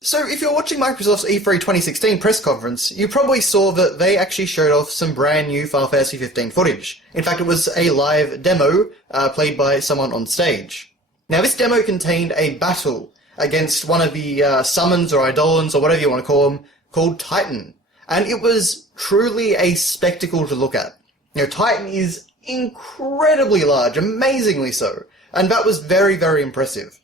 So if you're watching Microsoft's E3 2016 press conference, you probably saw that they actually showed off some brand new Final Fantasy 15 footage. In fact, it was a live demo played by someone on stage. Now, this demo contained a battle against one of the summons or eidolons or whatever you want to call them, called Titan. And it was truly a spectacle to look at. You know, Titan is incredibly large, amazingly so, and that was very, very impressive.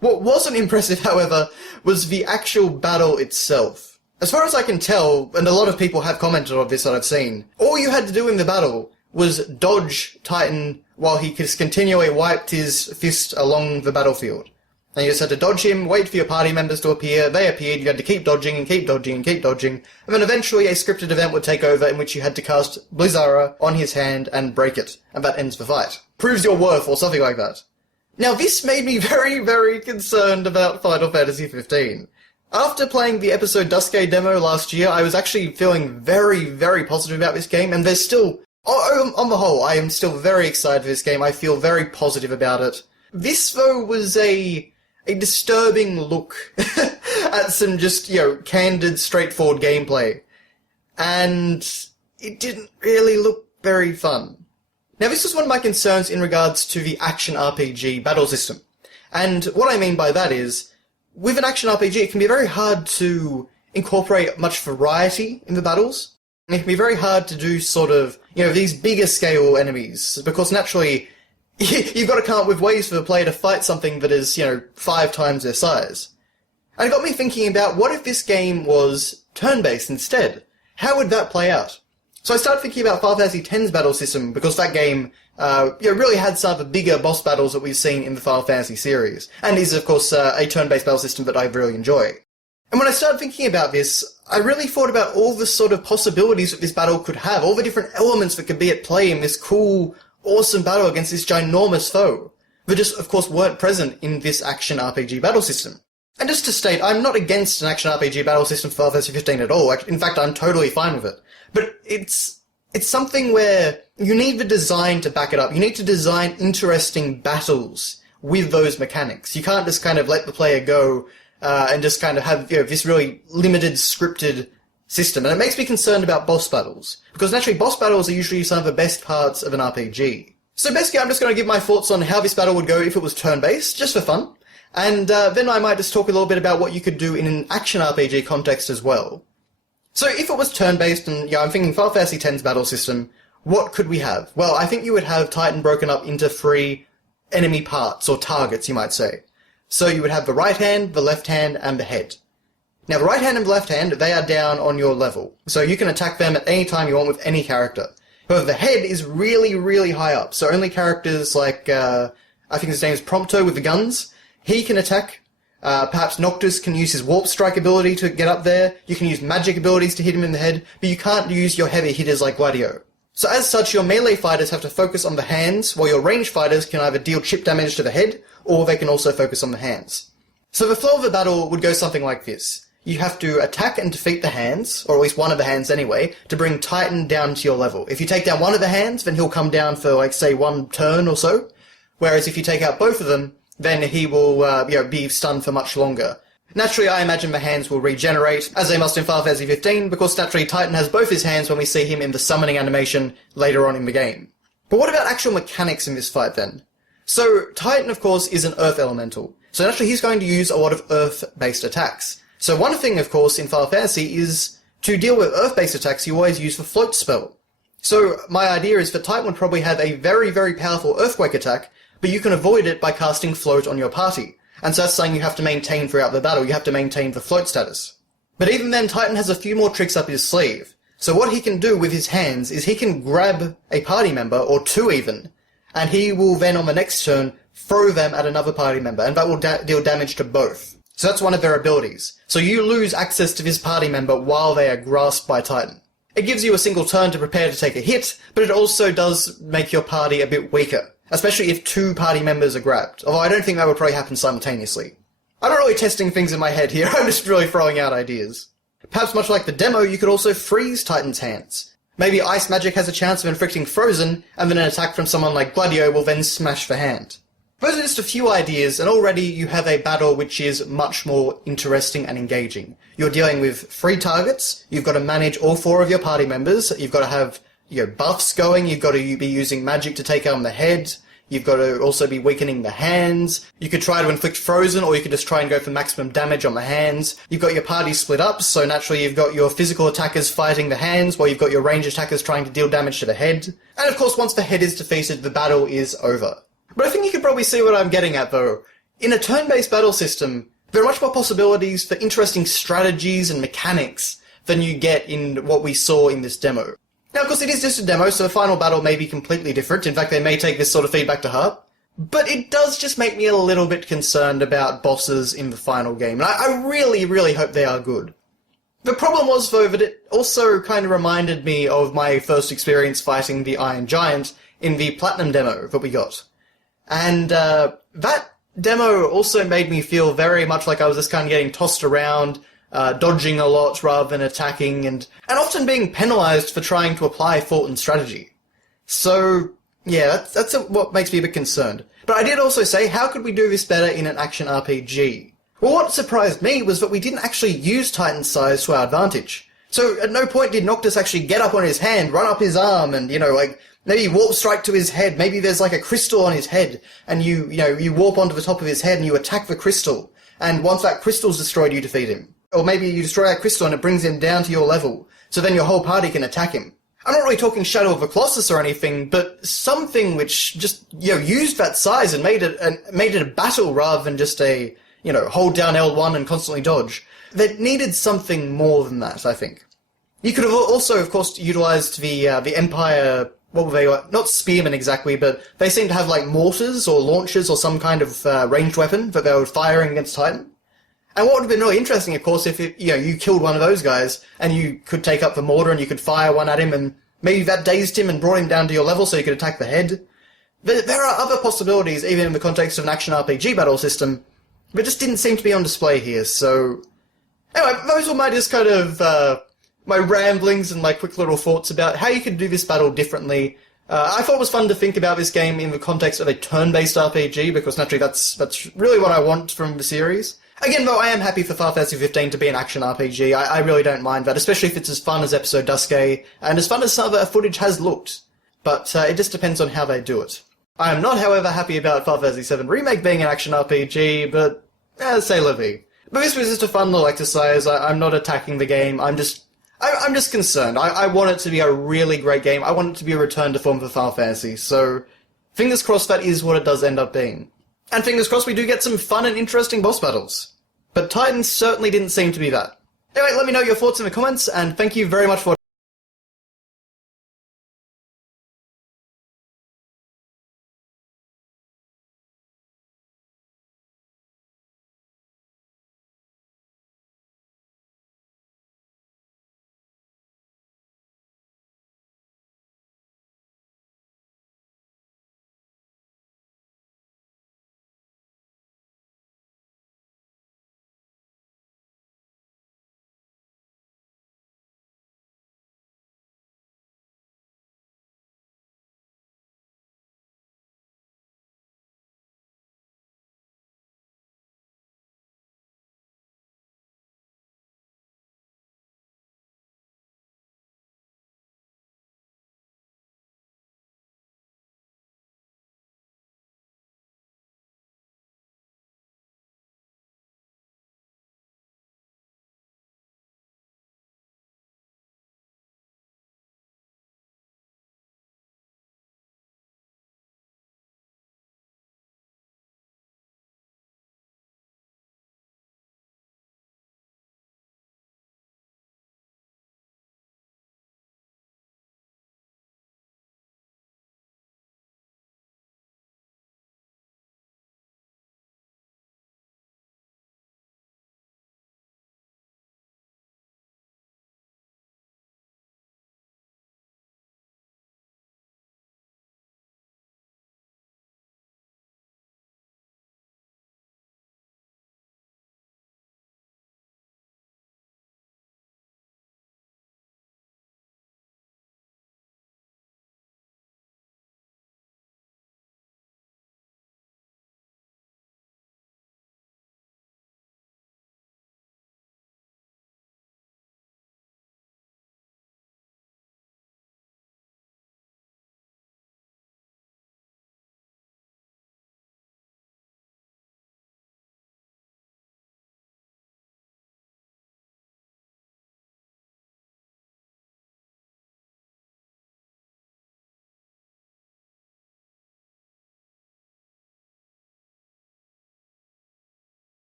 What wasn't impressive, however, was the actual battle itself. As far as I can tell, and a lot of people have commented on this that I've seen, all you had to do in the battle was dodge Titan while he just continually wiped his fist along the battlefield. And you just had to dodge him, wait for your party members to appear, they appeared, you had to keep dodging and keep dodging and keep dodging, and then eventually a scripted event would take over in which you had to cast Blizzara on his hand and break it, and that ends the fight. Proves your worth, or something like that. Now this made me very, very concerned about Final Fantasy 15. After playing the episode Duskay demo last year, I was actually feeling very, very positive about this game, and there's still, on the whole, I am still very excited for this game. I feel very positive about it. This, though, was a disturbing look at some just, candid, straightforward gameplay. And it didn't really look very fun. Now, this was one of my concerns in regards to the action RPG battle system. And what I mean by that is, with an action RPG, it can be very hard to incorporate much variety in the battles. And it can be very hard to do sort of, these bigger scale enemies, because naturally, you've got to come up with ways for the player to fight something that is, 5 times their size. And it got me thinking about, what if this game was turn-based instead? How would that play out? So I started thinking about Final Fantasy X's battle system, because that game really had some of the bigger boss battles that we've seen in the Final Fantasy series, and is, of course, a turn-based battle system that I really enjoy. And when I started thinking about this, I really thought about all the sort of possibilities that this battle could have, all the different elements that could be at play in this cool, awesome battle against this ginormous foe, that just, of course, weren't present in this action RPG battle system. And just to state, I'm not against an action RPG battle system for Final Fantasy 15 at all. In fact, I'm totally fine with it. But it's something where you need the design to back it up. You need to design interesting battles with those mechanics. You can't just kind of let the player go and just kind of have this really limited, scripted system. And it makes me concerned about boss battles, because naturally boss battles are usually some of the best parts of an RPG. So basically I'm just going to give my thoughts on how this battle would go if it was turn-based, just for fun. And then I might just talk a little bit about what you could do in an action RPG context as well. So if it was turn-based, and I'm thinking Final Fantasy X's battle system, what could we have? Well, I think you would have Titan broken up into 3 enemy parts, or targets, you might say. So you would have the right hand, the left hand, and the head. Now, the right hand and the left hand, they are down on your level, so you can attack them at any time you want with any character. However, the head is really, really high up, so only characters like, I think his name is Prompto with the guns, he can attack. Perhaps Noctis can use his Warp Strike ability to get up there. You can use magic abilities to hit him in the head, but you can't use your heavy hitters like Gladio. So as such, your melee fighters have to focus on the hands, while your ranged fighters can either deal chip damage to the head, or they can also focus on the hands. So the flow of the battle would go something like this. You have to attack and defeat the hands, or at least one of the hands anyway, to bring Titan down to your level. If you take down one of the hands, then he'll come down for, like, say, 1 turn or so. Whereas if you take out both of them, then he will be stunned for much longer. Naturally, I imagine the hands will regenerate, as they must in Final Fantasy 15, because naturally Titan has both his hands when we see him in the summoning animation later on in the game. But what about actual mechanics in this fight then? So, Titan, of course, is an Earth Elemental, so naturally he's going to use a lot of Earth-based attacks. So one thing, of course, in Final Fantasy is, to deal with Earth-based attacks, you always use the Float spell. So my idea is that Titan would probably have a very, very powerful Earthquake attack, but you can avoid it by casting Float on your party. And so that's something you have to maintain throughout the battle. You have to maintain the Float status. But even then, Titan has a few more tricks up his sleeve. So what he can do with his hands is he can grab a party member, or 2 even, and he will then on the next turn throw them at another party member, and that will deal damage to both. So that's one of their abilities. So you lose access to this party member while they are grasped by Titan. It gives you a single turn to prepare to take a hit, but it also does make your party a bit weaker. Especially if 2 party members are grabbed, although I don't think that would probably happen simultaneously. I'm not really testing things in my head here, I'm just really throwing out ideas. Perhaps much like the demo, you could also freeze Titan's hands. Maybe Ice Magic has a chance of inflicting Frozen, and then an attack from someone like Gladio will then smash the hand. Those are just a few ideas, and already you have a battle which is much more interesting and engaging. You're dealing with 3 targets, you've got to manage all 4 of your party members, you've got to have buffs going, you've got to be using magic to take out the head, you've got to also be weakening the hands, you could try to inflict frozen, or you could just try and go for maximum damage on the hands. You've got your party split up, so naturally you've got your physical attackers fighting the hands, while you've got your ranged attackers trying to deal damage to the head. And of course, once the head is defeated, the battle is over. But I think you can probably see what I'm getting at, though. In a turn-based battle system, there are much more possibilities for interesting strategies and mechanics than you get in what we saw in this demo. Now, of course, it is just a demo, so the final battle may be completely different. In fact, they may take this sort of feedback to heart. But it does just make me a little bit concerned about bosses in the final game, and I really, really hope they are good. The problem was, though, that it also kind of reminded me of my first experience fighting the Iron Giant in the Platinum demo that we got. And that demo also made me feel very much like I was just kind of getting tossed around, dodging a lot rather than attacking, and often being penalized for trying to apply thought and strategy. So, yeah, that's what makes me a bit concerned. But I did also say, how could we do this better in an action RPG? Well, what surprised me was that we didn't actually use Titan's size to our advantage. So at no point did Noctis actually get up on his hand, run up his arm, and, maybe warp strike to his head. Maybe there's like a crystal on his head, and you warp onto the top of his head and you attack the crystal. And once that crystal's destroyed, you defeat him. Or maybe you destroy that crystal and it brings him down to your level, so then your whole party can attack him. I'm not really talking Shadow of the Colossus or anything, but something which just, used that size and made it a battle rather than just a, hold down L1 and constantly dodge. That needed something more than that, I think. You could have also, of course, utilized the Empire. What were they? Not spearmen exactly, but they seem to have like mortars or launchers or some kind of ranged weapon that they were firing against Titan. And what would have been really interesting, of course, if you killed one of those guys and you could take up the mortar and you could fire one at him, and maybe that dazed him and brought him down to your level so you could attack the head. There are other possibilities, even in the context of an action RPG battle system, but just didn't seem to be on display here. So anyway, those were my just kind of my ramblings and my quick little thoughts about how you could do this battle differently. I thought it was fun to think about this game in the context of a turn-based RPG, because naturally that's really what I want from the series. Again, though, I am happy for Final Fantasy 15 to be an action RPG. I really don't mind that, especially if it's as fun as Episode Duske, and as fun as some of the footage has looked. But it just depends on how they do it. I am not, however, happy about Final Fantasy 7 Remake being an action RPG, but say la vie. But this was just a fun little exercise. I'm not attacking the game. I'm just concerned. I want it to be a really great game. I want it to be a return to form for Final Fantasy. So, fingers crossed that is what it does end up being. And fingers crossed we do get some fun and interesting boss battles. But Titan certainly didn't seem to be that. Anyway, let me know your thoughts in the comments, and thank you very much for watching.